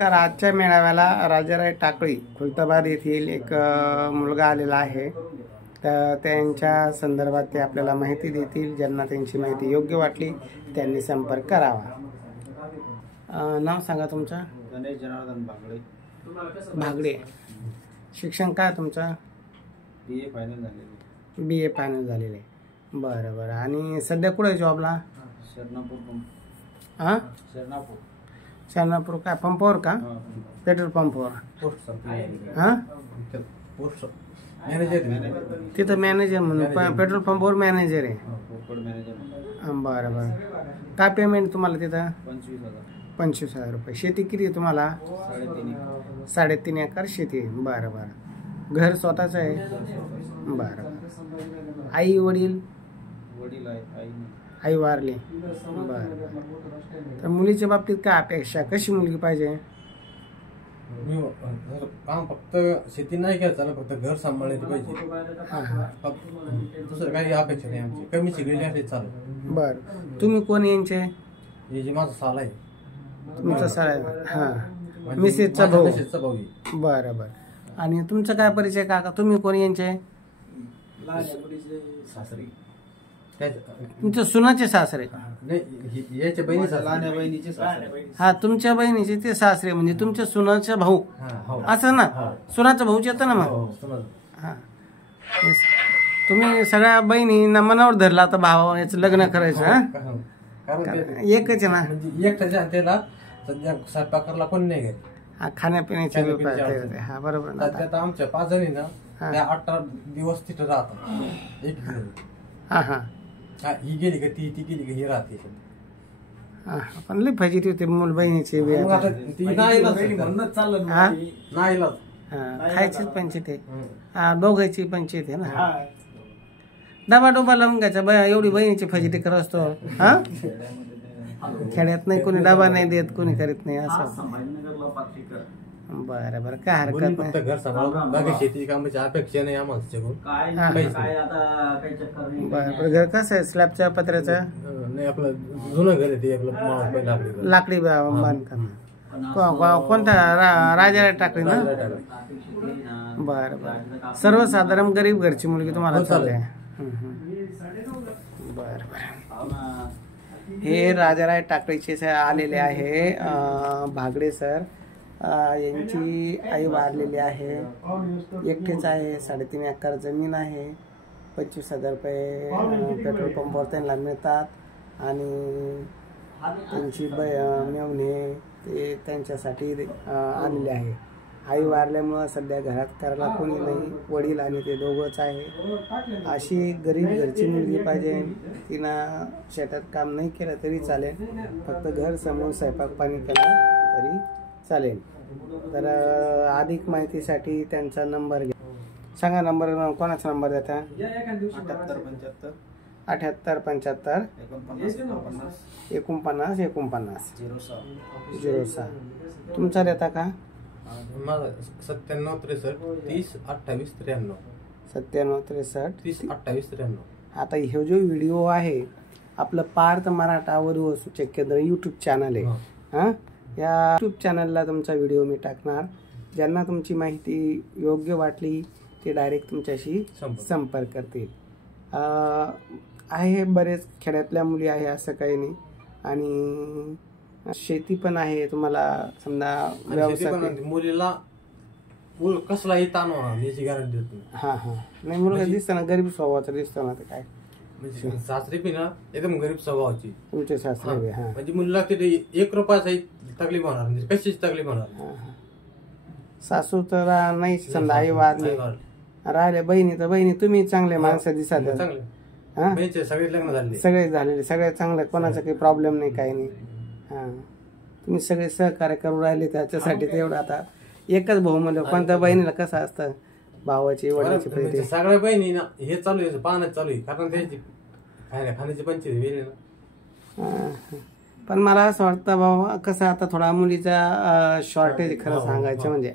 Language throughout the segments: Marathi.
तर आजच्या मेळाव्याला राजाराय टाकळी खुलताबाद येथील एक मुलगा आलेला आहे. तर त्यांच्या संदर्भात ते आपल्याला माहिती देतील. ज्यांना त्यांची माहिती योग्य वाटली त्यांनी संपर्क करावा. नाव सांगा तुमचं? गणेश जनार्दन भागडे. भागडे. शिक्षण काय तुमचं? BA फायनल झालेले. BA फायनल झालेले. बरं बरं. आणि सध्या कुठे जॉबला? शरणापूर. हां, शरणापूर. शरणापूर काय पंपावर का? पेट्रोल पंपावर. हां, तिथं मॅनेजर म्हणून पेट्रोल पंपावर मॅनेजर आहे. बरं बरं. काय पेमेंट तुम्हाला तिथं? 25,000 रुपये. शेती किती आहे तुम्हाला? 3.5 एकर शेती आहे. बरं बरं. घर स्वतःच आहे? बरं बरं. आई वडील? वडील आहे, आई वारली. बरं बरं. तर मुलीच्या बाबतीत काय अपेक्षा? कशी मुलगी पाहिजे? काम फक्त शेती नाही केलं चालेल, फक्त घर सांभाळायचं पाहिजे. दुसरं काही अपेक्षा नाही आमची. कमी शिकलेली असे चालेल. बरं. तुम्ही कोण यांचे? हे जे माझा साल आहे. तुमचा साल आहे? हां, मिसेसचा भाऊ. बरं बरं. आणि तुमचा काय परिचय काका? तुम्ही कोण यांचे? सासरी. तुमच्या सुनाचे सासरे? याच्या बहिणीचे सासरे. हा, तुमच्या बहिणीचे ते सासरे म्हणजे तुमच्या सुनाचा भाऊ असं ना? सुनाचा भाऊच येतं ना मग? हा. तुम्ही सगळ्या बहिणींना मनावर धरला आता भावाचं लग्न करायचं? हा, एकच आहे ना? एकट्याच्या त्याला सध्या स्वयंपाकाला कोण नाही घेत. हा, खाण्यापिण्याचे व्यापार. हा, बरोबर ना. आता आमच्या 5 जणी ना, त्या 18 दिवस तिथं राहतात एक. हा हा. ही गेली का ती गेली का ही राहते. पण लई फजिती होते मूल बहिणीचे. खायचीच पंचायत आहे. हा, दोघांची पंचायत आहे ना. डबा डोबा लावून घ्यायचा. एवढी बहिणीची फजिती करत असतो. हा, खेड्यात नाही कोणी डबा नाही देत, कोणी करीत नाही असं. बरं बरं. काय हरकत नाही. घर सांभाळून बाकी शेती कामाची अपेक्षा नाही आम्हाला. बरं. घर कसं आहे? स्लॅबच्या पत्र्याचं? नाही, आपलं जुनं घर आहे ते. आपलं लाकडी बांधकाम. कोणता? राजा टाकळी ना? बरं बरं. सर्वसाधारण गरीब घरची मुलगी तुम्हाला चालते? बरं बरं. हे राजाराय टाकळीचे आलेले आहे भागडे सर. यांची आई वारलेली आहे. एकटेच आहे. 3.5 एकर जमीन आहे. 25,000 रुपये पेट्रोल पंपावर त्यांना मिळतात. आणि त्यांची मेवणे ते त्यांच्यासाठी आलेले आहे. आई वारल्यामुळं सध्या घरात करायला कोणी नाही. वडील आणि ते दोघंच आहे. अशी गरीब घरची मुलगी पाहिजे. तिनं शेतात काम नाही केलं तरी चालेल, फक्त घर समोर स्वयंपाक पाणी केलं तरी चालेल. तर अधिक माहितीसाठी त्यांचा नंबर घ्या. सांगा नंबर. कोणाचा नंबर देता? 7875 49 06. तुमचा देता का? 97 63 30 28 93. 97 63 30 28 93. आता हे जो व्हिडिओ आहे आपलं पार्थ मराठा वधू सूचक केंद्र यूट्यूब चॅनल आहे. हां, या यूट्यूब चॅनलला तुमचा व्हिडिओ मी टाकणार. ज्यांना तुमची माहिती योग्य वाटली ते डायरेक्ट तुमच्याशी संपर्क करतील. आहे बरेच खेड्यातल्या मुली आहे असं काही नाही. आणि शेती पण आहे. तुम्हाला समजा व्यवसाय मुलीला कसलाही ताण होणार याची गॅरंटी देतो. हां हां. नाही, मुलगा दिसतो ना गरीब स्वभावाचा दिसतो ना. ते काय म्हणजे सासरी पण ना एकदम गरीब स्वभावाची तुमचे सासरे. हां, म्हणजे मुलीला तिथे 1 रुपयाची तकलीफ होणार नाही. कशीच तकलीफ होणार. सासू तर नाही समजा. आई वारली. राहिले बहिणी तर बहिणी तुम्ही चांगले माणसं दिसत. सगळे लग्न झाले. सगळे झालेले. सगळे चांगले. कोणाचा काही प्रॉब्लेम नाही, काही नाही. हां, तुम्ही सगळे सहकार्य करून राहिले त्याच्यासाठी. ते एवढं आता एकच भाऊ म्हणलं कोणत्या बहिणीला कसं असतं भावाची वडिलांची प्रीती. सगळ्या बहिणी ना हे चालू आहे, पाहणं चालू आहे. कारण त्याची खाण्याची पंचायत वेगळी ना. पण मला असं वाटतं बाबा कसं आता थोडा मुलीचा शॉर्टेज खरं सांगायचं म्हणजे.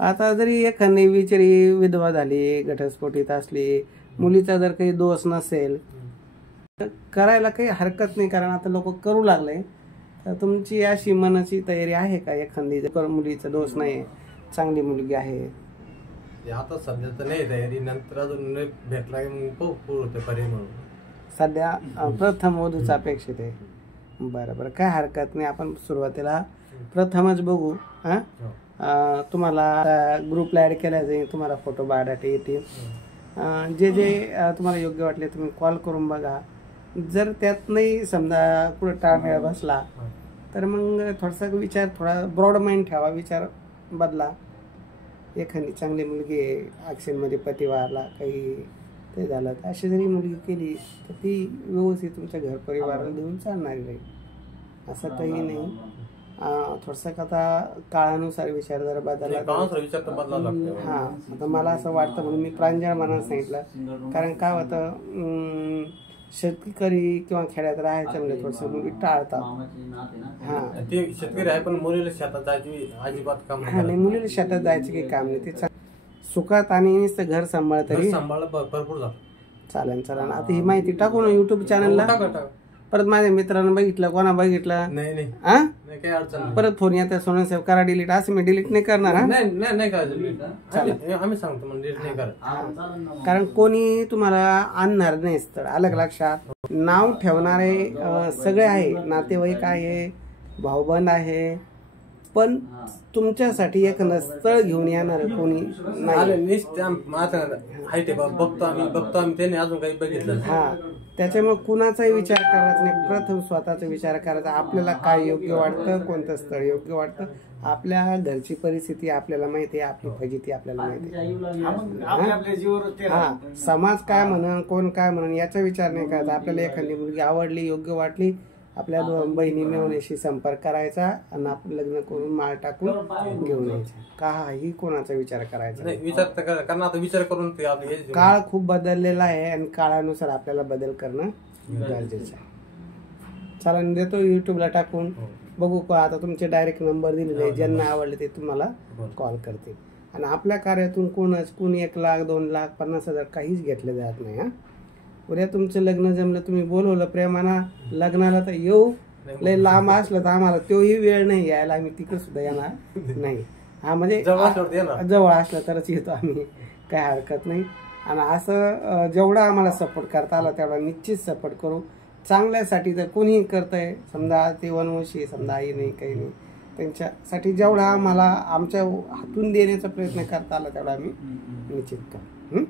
आता जरी एखादी बिचारी विधवा झाली, घटस्फोटीत असली, मुलीचा जर काही दोष नसेल करायला काही हरकत नाही. कारण आता लोक करू लागले. तर तुमची अशी मनाची तयारी आहे का एखादी मुलीचा दोष नाही, चांगली मुलगी आहे? आता सध्या तर नाही तयारी, नंतर अजून नाही भेटला की मग पाहू होते पर्याय म्हणून. सध्या प्रथम वधूच अपेक्षित आहे. बरं बरं, काय हरकत नाही. आपण सुरुवातीला प्रथमच बघू. हां, तुम्हाला ग्रुपला ॲड केला जाईल, तुम्हाला फोटो बायोडाटा येतील. जे तुम्हाला योग्य वाटले तुम्ही कॉल करून बघा. जर त्यात नाही समजा कुठं टाळमेळ बसला तर मग थोडासा विचार, थोडा ब्रॉड माइंड ठेवा, विचार बदला. एखादी चांगली मुलगी आहे, ॲक्सिडेंटमध्ये पती वारला, काही ते झालं, तर अशी जरी मुलगी केली तर ती व्यवस्थित तुमच्या घर परिवाराला देऊन चालणारी राहील. असं काही नाही. थोडंसं आता काळानुसार विचार जरा बदलला. हां, आता मला असं वाटतं म्हणून मी प्रांजळ मनात सांगितलं. कारण काय होतं, शेतकरी किंवा खेड्यात राहायचं म्हणजे थोडंसं मुली टाळतात. हां, ते शेतकरी आहे पण मुलीला शेतात जायची अजिबात काम नाही, मुलीला शेतात जायचं काही काम नाही. ते सुखात आणि नुसतं घर सांभाळ तरी भरपूर झालं. चालेल. आता ही माहिती टाकू ना युट्यूब चॅनलला. परत माझ्या मित्रांनं बघितलं, कोणा बघितलं, नाही काही अडचण नाही. परत फोन येतात सोडून सेव्ह करा, डिलीट. असं मी डिलीट नाही करणार. नाही करायचं, आम्ही सांगतो म्हणजे डिलीट नाही करायचं. कारण कोणी तुम्हाला आणणार नाही स्थळ. अलग लक्षात, नाव ठेवणारे सगळे आहे, नातेवाईक आहे, भाऊबंद आहे, पण तुमच्यासाठी एखादं स्थळ घेऊन येणार कोणी नाही. बघतो आम्ही त्याने अजून काही बघितलं. हा, त्याच्यामुळे कुणाचाही विचार करायचा नाही, प्रथम स्वतःचा विचार करायचा. आपल्याला काय योग्य वाटतं, कोणतं स्थळ योग्य वाटतं, आपल्या घरची परिस्थिती आपल्याला माहिती आहे, आपली फजिती आपल्याला माहिती आहे. हा, समाज काय म्हणन, कोण काय म्हणन याचा विचार नाही करायचा. आपल्याला एखादी मुलगी आवडली, योग्य वाटली, आपल्या दोन बहिणी मिळून याशी संपर्क करायचा आणि आपलं लग्न करून माळ टाकून घेऊन यायचं. काही कोणाचा विचार करायचा नाही. विचार करून काळ खूप बदललेला आहे आणि काळानुसार आपल्याला बदल करणं गरजेचं आहे. चला, देतो युट्यूबला टाकून बघू. आता तुमचे डायरेक्ट नंबर दिलेले आहे, ज्यांना आवडले ते तुम्हाला कॉल करतील. आणि आपल्या कार्यातून कोणी 1 लाख 2 लाख 50,000 काहीच घेतले जात नाही. हा, उद्या तुमचं लग्न जमलं, तुम्ही बोलवलं प्रेमाना लग्नाला तर येऊ, लय लांब असलं तर आम्हाला तोही वेळ नाही यायला, आम्ही तिकडे सुद्धा येणार नाही. हा, म्हणजे जवळ असलं तरच येतो आम्ही, काय हरकत नाही. आणि असं जेवढा आम्हाला सपोर्ट करता आला तेवढा निश्चित सपोर्ट करू. चांगल्यासाठी तर कोणीही करतंय, समजा ते वनवशी, समजा आई नाही काही नाही, त्यांच्यासाठी जेवढा आम्हाला आमच्या हातून देण्याचा प्रयत्न करता आला तेवढा आम्ही निश्चित करू.